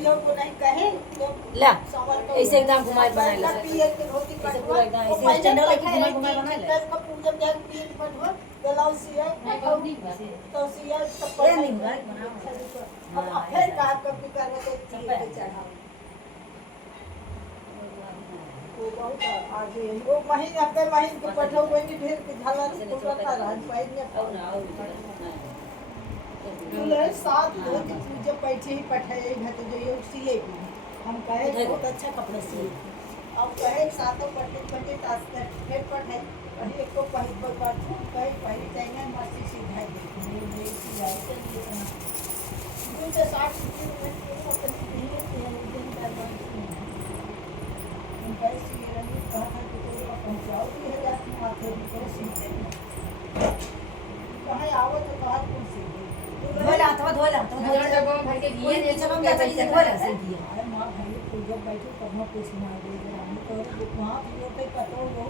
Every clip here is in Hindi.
कहियो को नहीं कहे ला ऐसे एकदम घुमाए बनाए ला पिए के रोटी ऐसे कटवा पूरा एकदम ऐसे स्टैंडर्ड लेके घुमाए घुमाए बनाए ला का पूजा में पीर बनवा गलाव सिया तो सिया सब ये नहीं हुआ अब फिर का कभी करने के चीज चढ़ा वो बहुत आज वो महीने हफ्ते महीने के पठो कोई नहीं फिर झाला नहीं पूरा राज पाई ने तुले साथ धोती पूजा पैसे ही पठाए है तो जो ये सिए भी हम कहे बहुत अच्छा कपड़ा सिए अब कहे सातों पट्टे तास फिर पठाए वही एक को पहले बार कहे पहले चाहिए मस्ती सीधा दे ये सिलाई के लिए दो से 60 में अपन नहीं है दिन दरबार हम कहे सिए रही कहा था कि तो पहुंचाओ 2000 माथे को सीते कहे आओ तो बात कौन सी धोला धोला डब्बा भर के दिए ये चलो क्या चीज धोला से दिए अरे माँ भाई पूजा बैठो कहाँ कुछ ना दे हम तो वहाँ भी पे पतो हो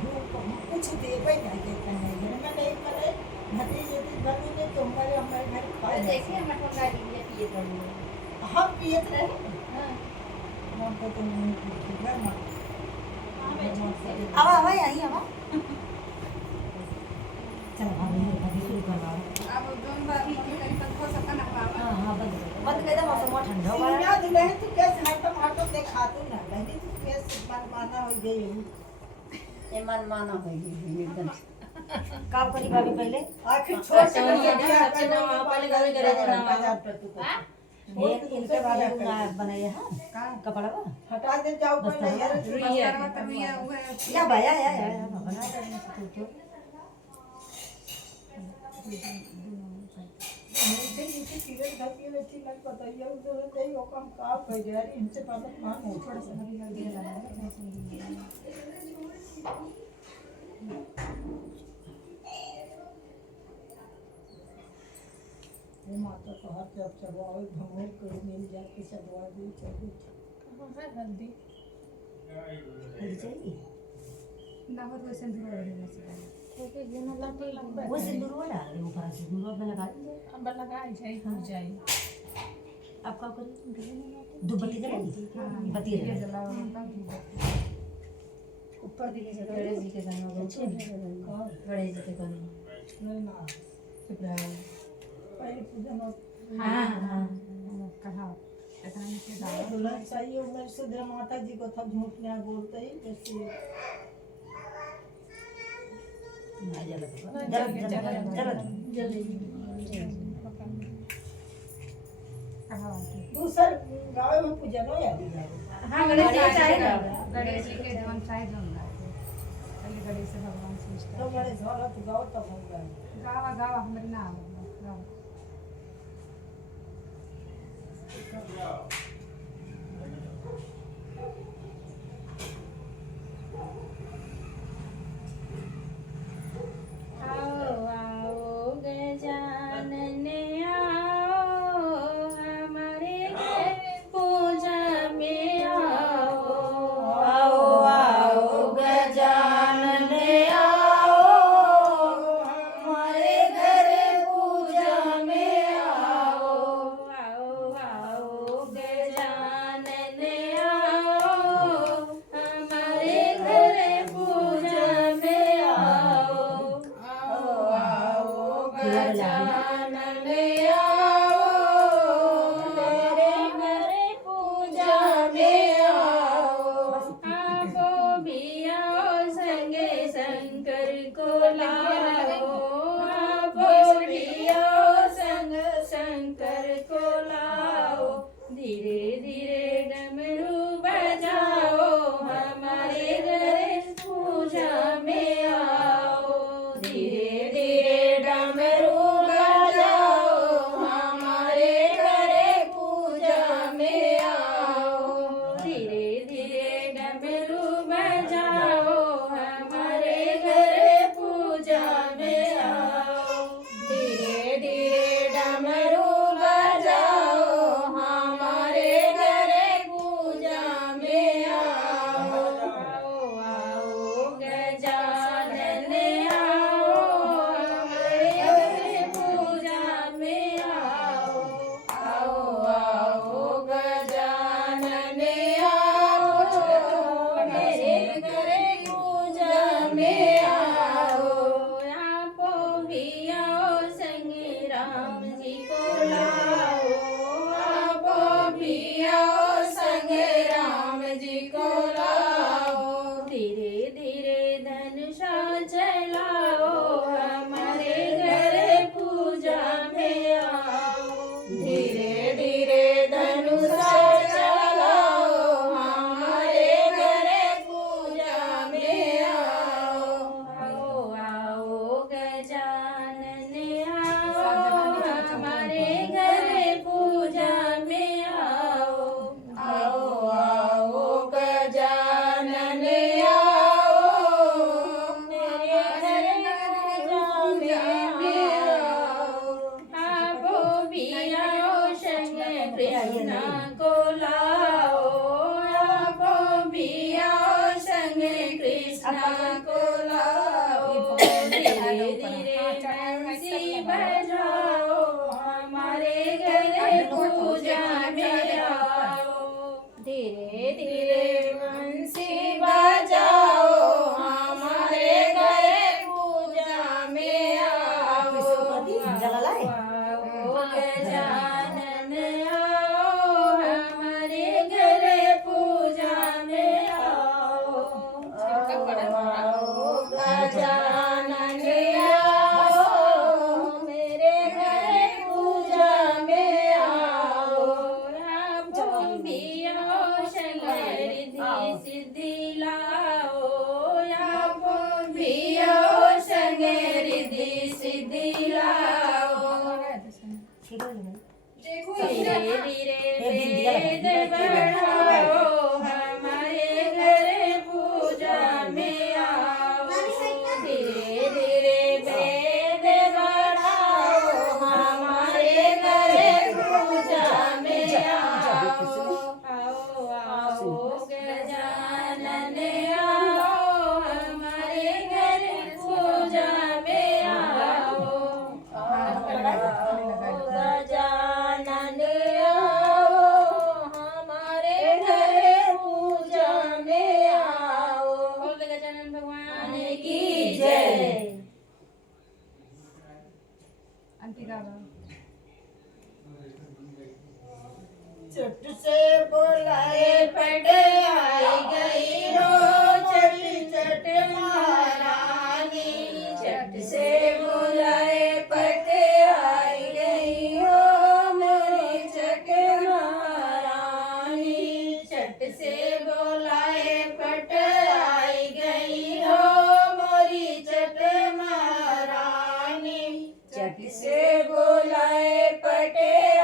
घियो कहाँ कुछ देवे नहीं देते हैं घर में नहीं करे भतीजे की बनी ने तो हमारे घर खाए देखिए मटन का दिए पिए तो हम पियत रहे हां हम तो नहीं पिए ना माँ आवा आवा यहीं आवा चलो अभी शुरू करवा अब दोन बार करी पर हो सकता ना बाबा हां बंद कर दे मौसम ठंडा हो गया सीना दिले तू कैसे हटम हटम देखा तू ना नहीं तू कैसे मन माना हो गई ए मन माना हो गई एकदम काम करी भाभी पहले आखिर छोड़ के अच्छा ना पहले घर में करे ना हां ये इनके बाद अपना बनाए हां कपड़ा का हटा दे जाओ पहले यार रुइया रुइया हुआ या भैया या बना दे तो मुझे इनकी सीरियल धरती में अच्छी लग बताइए उधर कहीं वो काम काम कर गया इनसे पापा मां थोड़ा सा भी लग गया ये माता को हाथ जब चढ़वाओ भगवान को मिल जाए कि चढ़वा दी चाहिए कहाँ है हल्दी चाहिए ना हो तो सिंदूर रहेगा वो सिंदूर वाला है वो पर सिंदूर में लगा दीजिए अब लगा जाए हो जाए आप क्या करें दो बत्ती जला दीजिए बत्ती जला ऊपर दिखे से गणेश जी के गाना बहुत अच्छे गणेश जी के गाना नहीं ना पहले पूजा में हां हां कहा बताने के बाद दुल्हन चाहिए उम्र से दे माता जी को था झूठ नहीं बोलते ही जैसे जल्दी दूसर गाँव में पूजा नो याद हां गणेश जी चाहेगा गणेश जी के जवन चाहे होगा पहले गणेश से भगवान से तो बड़े झोला तो गाँव तक होगा गावा गावा हमारे ना गावा कृष्णा को लाओ आपो भी आओ संगे कृष्णा को लाओ धीरे धीरे बंसी बजाओ हमारे घर पूजा में आओ धीरे धीरे बंसी बजाओ हमारे घर पूजा में आओ आओ गजानन आओ हमारे घर पूजा में आओ आओ गजानन आओ मेरे घर पूजा में आओ आपो भी आओ शंकर रिद्धि सिद्धि लाओ आपो भी आओ शंकर रिद्धि सिद्धि लाओ धीरे धीरे वेद बढ़ाओ हमारे घर पूजा में आओ धीरे धीरे वेद बढ़ाओ हमारे घर पूजा में आओ आओ आओ गजानन आओ हमारे घर पूजा में आओ गजानन आओ हमारे घर पूजा में आओ बोल गजानन भगवान की जय अंतिका बाबा चट से बोलाए पट आई गई हो चट चट महारानी चट से बुलाए पट आई गई हो मोरी चट महारानी चट से बुलाए पट आई गई हो मोरी चट महारानी चट से बुलाए पट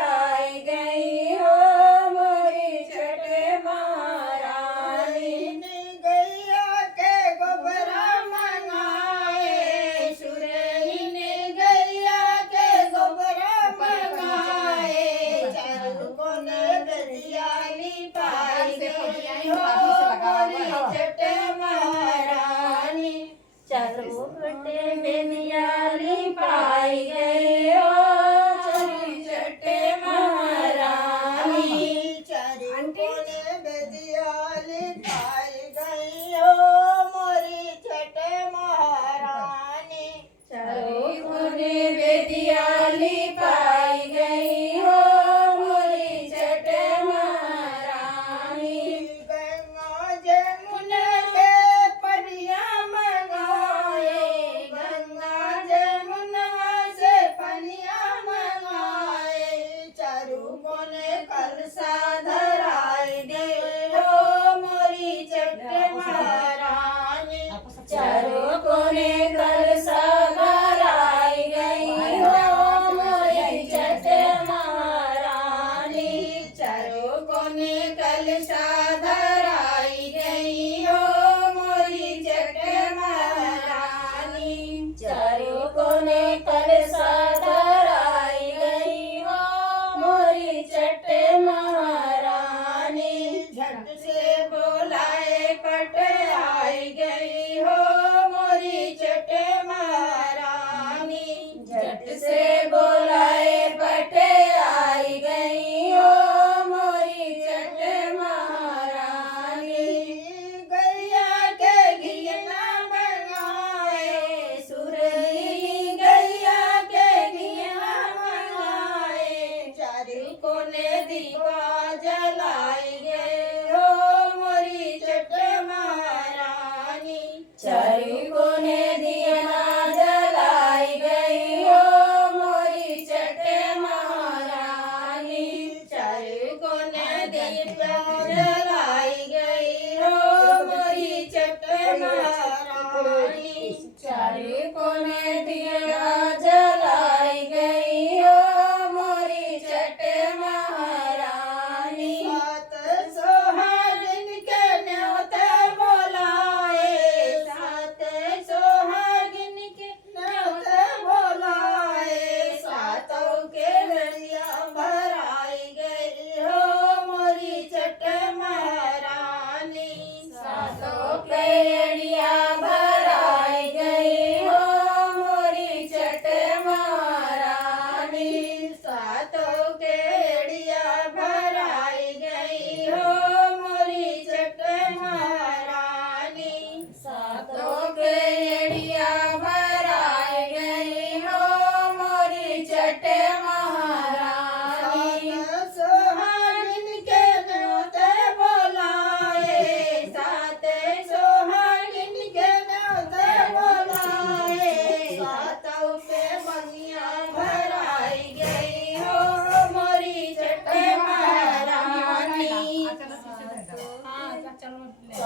आई गई हो मोरी चट महारानी गैया के गोबरा मंगाए सुरही ने गैया के गोबरा मंगाए चारों कोने दरियाली पाई गई हो मोरी चट महारानी चारों बटे बेनियाली पाई गई हो चोरी चट महारानी चारों कोने दरियाली पाई गई हो मोरी छठ महारानी चारों कोने बेदियाली पाई गई हो मोरी चट महारानी गंगा जमुना के परिया मंगाए गंगा जमुना से पनिया मंगाए चारू कोने कलसा धराई गए हो मोरी चट महारानी चारों कोने कलसा धराई गई हो मोरी चट महारानी चारों कोने कलसा धराई गई हो मोरी चट महारानी चारों कोने कलसा धराई गई हो मोरी चट महारानी झट से बोलाए पट आई गई हो मोरी चट महारानी झट से बोलाए पट आई गई हो मोरी चट महारानी गैया के घियना मंगाए सुरही गैया के घिया मंगाए चारू कोने दीवा जलाई गए हो मोरी चट महारानी चारू कोने दिया जलाई गई हो मोरी चट महारानी चारू कोने दीवा जलाई गई हो मोरी चट महारानी चारू कोने दिया जलाई गई हो मोरी चट महारानी सात सोहागिन के न्योते बोलाए सात सोहागिन के न्योते बोलाए सातों के लड़िया भराई गई चलो ले